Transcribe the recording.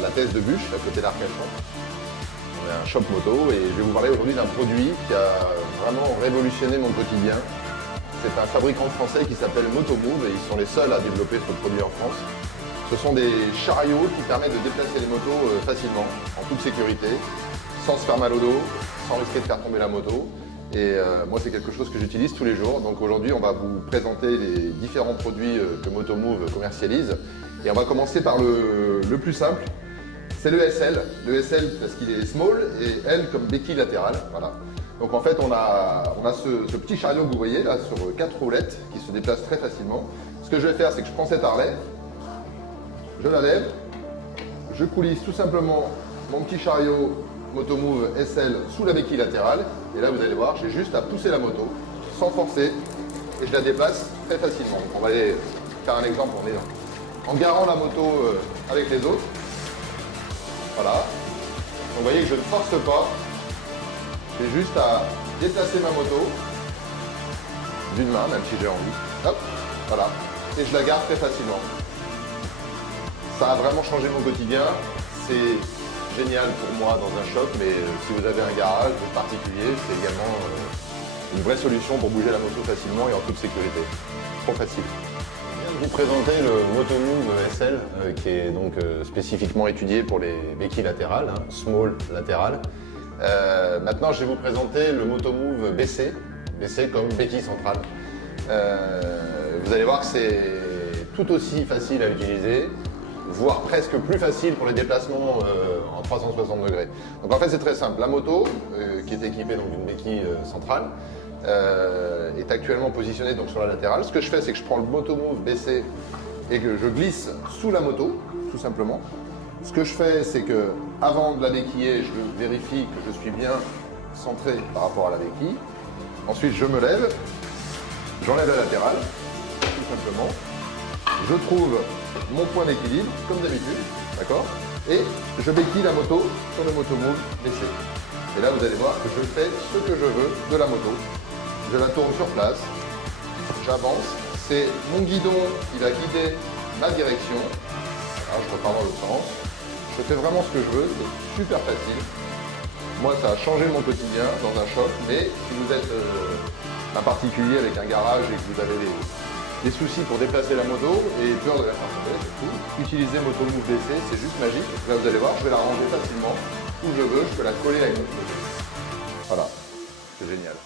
la thèse de Bûche, à côté d'Arcachon. On est un shop moto et je vais vous parler aujourd'hui d'un produit qui a vraiment révolutionné mon quotidien. C'est un fabricant français qui s'appelle Motomove et ils sont les seuls à développer ce produit en France. Ce sont des chariots qui permettent de déplacer les motos facilement, en toute sécurité, sans se faire mal au dos, sans risquer de faire tomber la moto. Et moi, c'est quelque chose que j'utilise tous les jours. Donc aujourd'hui, on va vous présenter les différents produits que Motomove commercialise. Et on va commencer par le plus simple, c'est le SL. Le SL parce qu'il est small et L comme béquille latérale. Voilà. Donc en fait, on a ce petit chariot que vous voyez là sur 4 roulettes qui se déplace très facilement. Ce que je vais faire, c'est que je prends cette Harley, je la lève, je coulisse tout simplement mon petit chariot Motomove SL sous la béquille latérale. Et là, vous allez voir, j'ai juste à pousser la moto sans forcer et je la déplace très facilement. Donc, on va aller faire un exemple en garant la moto avec les autres. Voilà. Donc, vous voyez que je ne force pas. J'ai juste à déplacer ma moto d'une main, même si j'ai envie. Hop, voilà. Et je la garde très facilement. Ça a vraiment changé mon quotidien. C'est génial pour moi dans un shop, mais si vous avez un garage particulier, c'est également une vraie solution pour bouger la moto facilement et en toute sécurité. Trop facile. Je viens de vous présenter le Motomove SL qui est donc spécifiquement étudié pour les béquilles latérales, hein, small latéral. Maintenant, je vais vous présenter le Motomove BC, BC comme béquille centrale. Vous allez voir que c'est tout aussi facile à utiliser, voire presque plus facile pour les déplacements en 360 degrés. Donc en fait c'est très simple, la moto qui est équipée d'une béquille centrale est actuellement positionnée donc sur la latérale. Ce que je fais, c'est que je prends le Motomove BC et que je glisse sous la moto, tout simplement. Ce que je fais, c'est que avant de la béquiller, je vérifie que je suis bien centré par rapport à la béquille. Ensuite je me lève, j'enlève la latérale, tout simplement. Je trouve mon point d'équilibre, comme d'habitude, d'accord? Et je béquille la moto sur le Motomove BC. Et là, vous allez voir que je fais ce que je veux de la moto. Je la tourne sur place, j'avance. C'est mon guidon qui va guider ma direction. Alors, je repars dans l'autre sens. Je fais vraiment ce que je veux, c'est super facile. Moi, ça a changé mon quotidien dans un shop, mais si vous êtes un particulier avec un garage et que vous avez des soucis pour déplacer la moto et peur de la faire tomber, surtout, utilisez Motomove BC, c'est juste magique. Là, vous allez voir, je vais la ranger facilement où je veux, je peux la coller avec notre moto. Voilà, c'est génial.